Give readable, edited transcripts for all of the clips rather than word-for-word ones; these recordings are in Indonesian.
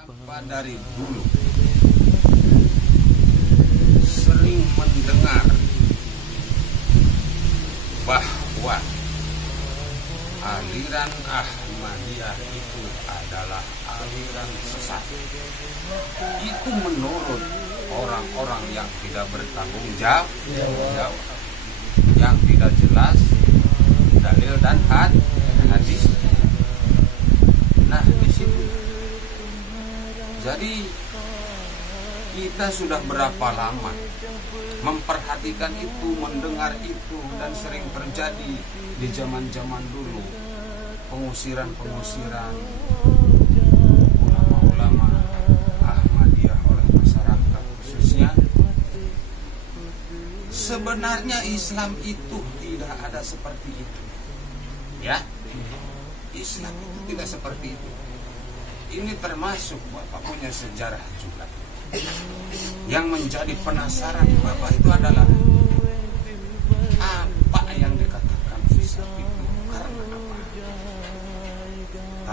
Apa dari dulu sering mendengar bahwa aliran Ahmadiyah itu adalah aliran sesat. Itu menurut orang-orang yang tidak bertanggung jawab, yang tidak jelas dalil dan hadis. Nah, di situ. Jadi kita sudah berapa lama memperhatikan itu, mendengar itu, dan sering terjadi di zaman-zaman dulu pengusiran ulama-ulama Ahmadiyah oleh masyarakat khususnya. Sebenarnya Islam itu tidak ada seperti itu, ya. Islam itu tidak seperti itu. Ini termasuk Bapak punya sejarah juga. Yang menjadi penasaran Bapak itu adalah apa yang dikatakan sesat itu karena apa.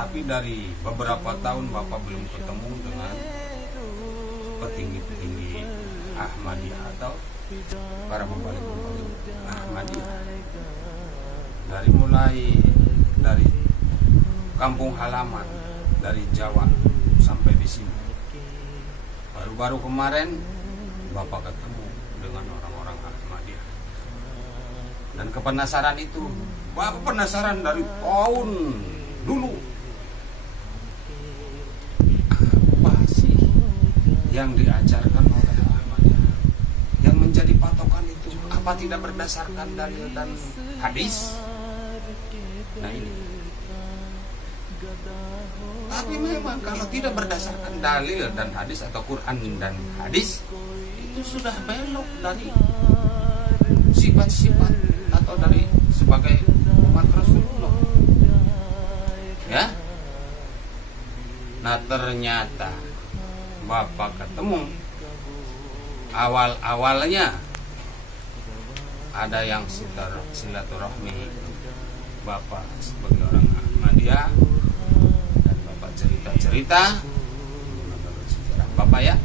Tapi dari beberapa tahun Bapak belum ketemu dengan petinggi-petinggi Ahmadiyah atau para pembalik-pembalik Ahmadiyah. Dari mulai dari kampung halaman, dari Jawa sampai di sini. Baru-baru kemarin Bapak ketemu dengan orang-orang Ahmadiyah. Dan kepenasaran itu, Bapak penasaran dari tahun dulu. Apa sih yang diajarkan oleh Ahmadiyah? Yang menjadi patokan itu apa tidak berdasarkan dalil dan hadis? Nah ini. Tapi memang kalau tidak berdasarkan dalil dan hadis atau Quran dan hadis, itu sudah belok dari sifat-sifat atau dari sebagai umat Rasulullah. Ya. Nah ternyata Bapak ketemu awal-awalnya ada yang silaturahmi Bapak sebagai orang Ahmadiyah. Cerita menurut sejarah Bapak ya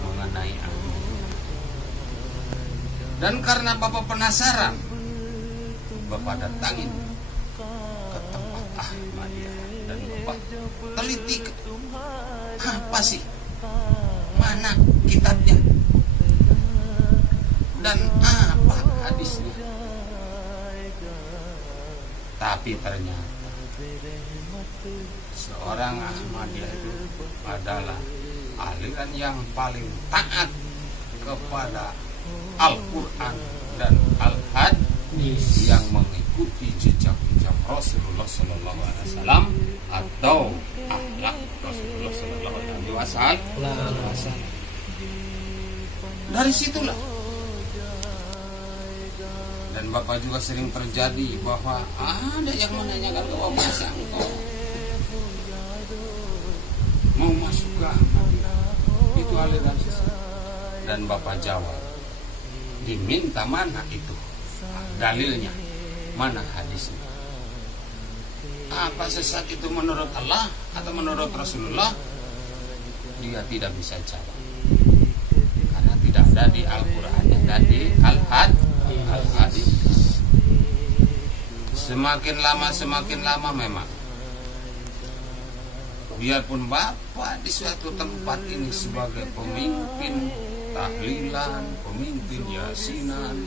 mengenai Ahmadiyah. Dan karena Bapak penasaran, Bapak datangin ke tempat Ahmadiyah dan Bapak teliti apa sih, mana kitabnya dan apa hadisnya. Tapi ternyata seorang Ahmadiyah itu adalah aliran yang paling taat kepada Al-Quran dan Al-Hadis, yang mengikuti jejak-jejak Rasulullah Sallallahu Alaihi Wasallam atau akhlak Rasulullah Sallallahu Alaihi Wasallam. Dari situlah. Dan Bapak juga sering terjadi bahwa ada yang menanyakan ke Bapak, engkau mau masuk ke Ahmadiyah itu aliran sesat. Dan Bapak jawab, diminta mana itu dalilnya, mana hadisnya. Apa sesat itu menurut Allah atau menurut Rasulullah? Dia tidak bisa jawab karena tidak ada di Al-Quran dan di Al-Hadis. Semakin lama memang, biarpun Bapak di suatu tempat ini sebagai pemimpin tahlilan, pemimpin yasinan,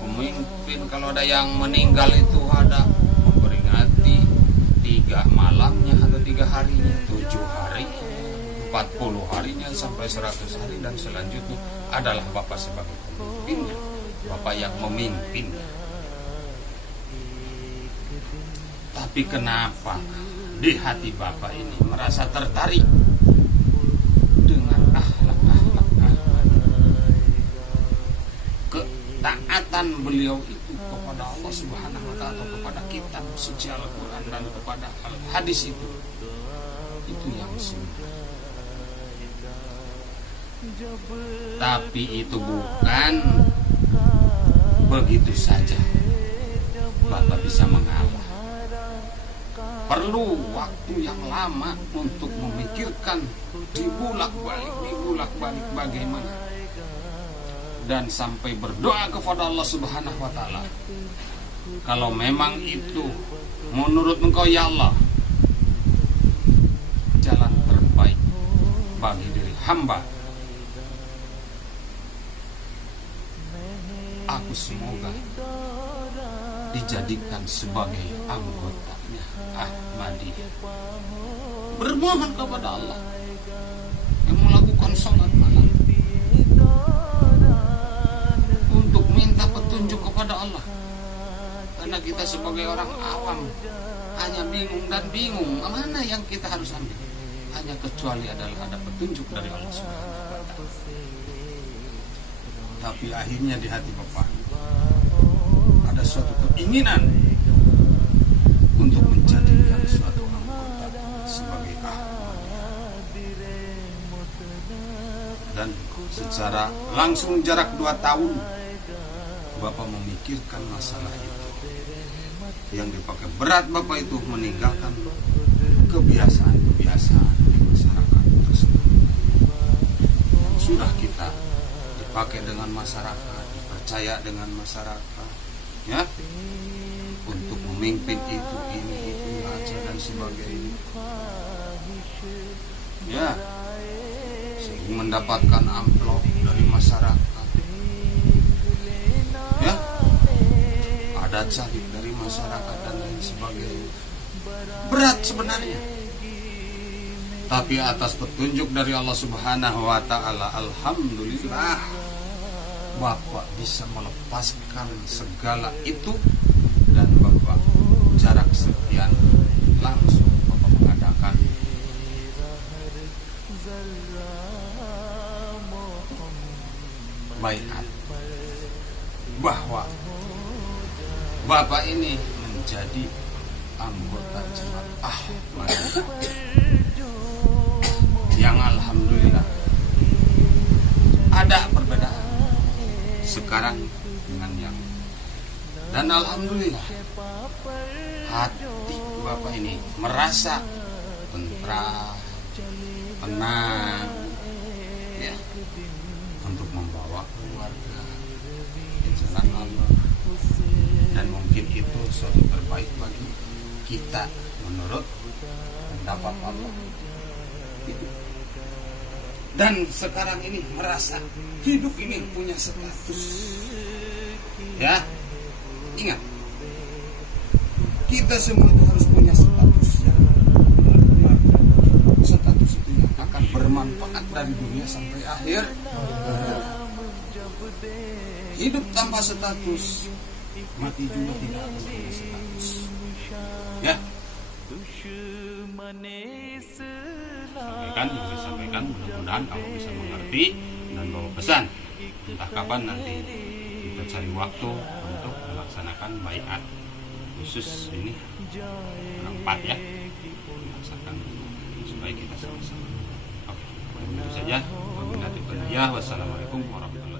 pemimpin kalau ada yang meninggal itu ada memperingati 3 malamnya atau 3 harinya, 7 hari, 40 harinya sampai 100 hari, dan selanjutnya adalah Bapak sebagai pemimpinnya, Bapak yang memimpinnya. Tapi kenapa di hati Bapak ini merasa tertarik dengan akhlak ketaatan beliau itu kepada Allah Subhanahu wa Ta'ala, kepada kitab suci Al-Quran dan kepada Al-Hadis itu yang sunnah. Tapi itu bukan begitu saja Bapak bisa mengalah. perlu waktu yang lama untuk memikirkan dibulak-balik bagaimana, dan sampai berdoa kepada Allah Subhanahu wa taala, kalau memang itu menurut Engkau ya Allah jalan terbaik bagi diri hamba, aku semoga dijadikan sebagai anggotanya Ahmadiyah. Bermohon kepada Allah yang melakukan sholat malam untuk minta petunjuk kepada Allah, karena kita sebagai orang awam hanya bingung mana yang kita harus ambil, hanya kecuali adalah ada petunjuk dari Allah Subhanahu wa taala. Tapi akhirnya di hati Bapak ada suatu keinginan untuk menjadikan suatu anggota sebagai Ahmadiyah, dan secara langsung jarak 2 tahun Bapak memikirkan masalah itu. Yang dipakai berat Bapak itu meninggalkan kebiasaan-kebiasaan di masyarakat tersebut yang sudah kita dipakai dengan masyarakat, dipercaya dengan masyarakat, ya, untuk memimpin itu aja dan sebagainya, ya, sehingga mendapatkan amplop dari masyarakat, ya, ada cari dari masyarakat dan lain sebagainya. Berat sebenarnya, tapi atas petunjuk dari Allah Subhanahu wa taala, alhamdulillah Bapak bisa melepaskan segala itu, dan Bapak jarak sekian langsung Bapak mengadakan baiat bahwa Bapak ini menjadi anggota jemaat Ahmadiyah yang alhamdulillah ada perbedaan sekarang dengan yang, dan alhamdulillah hati Bapak ini merasa tentram, tenang, ya, untuk membawa keluarga ke jalan Allah, dan mungkin itu suatu terbaik bagi kita menurut pendapat Allah. Dan sekarang ini merasa hidup ini punya status, ya, ingat, kita semua itu harus punya status yang benar. Status itu yang akan bermanfaat dari dunia sampai akhir. Hidup tanpa status, mati juga tidak punya status, ya. Sampaikan, mudah-mudahan kamu bisa mengerti dan bawa pesan. Entah kapan nanti kita cari waktu untuk melaksanakan baiat khusus ini orang 4, ya, melaksanakan supaya kita sama-sama. Oke, itu saja. Wassalamualaikum warahmatullahi wabarakatuh.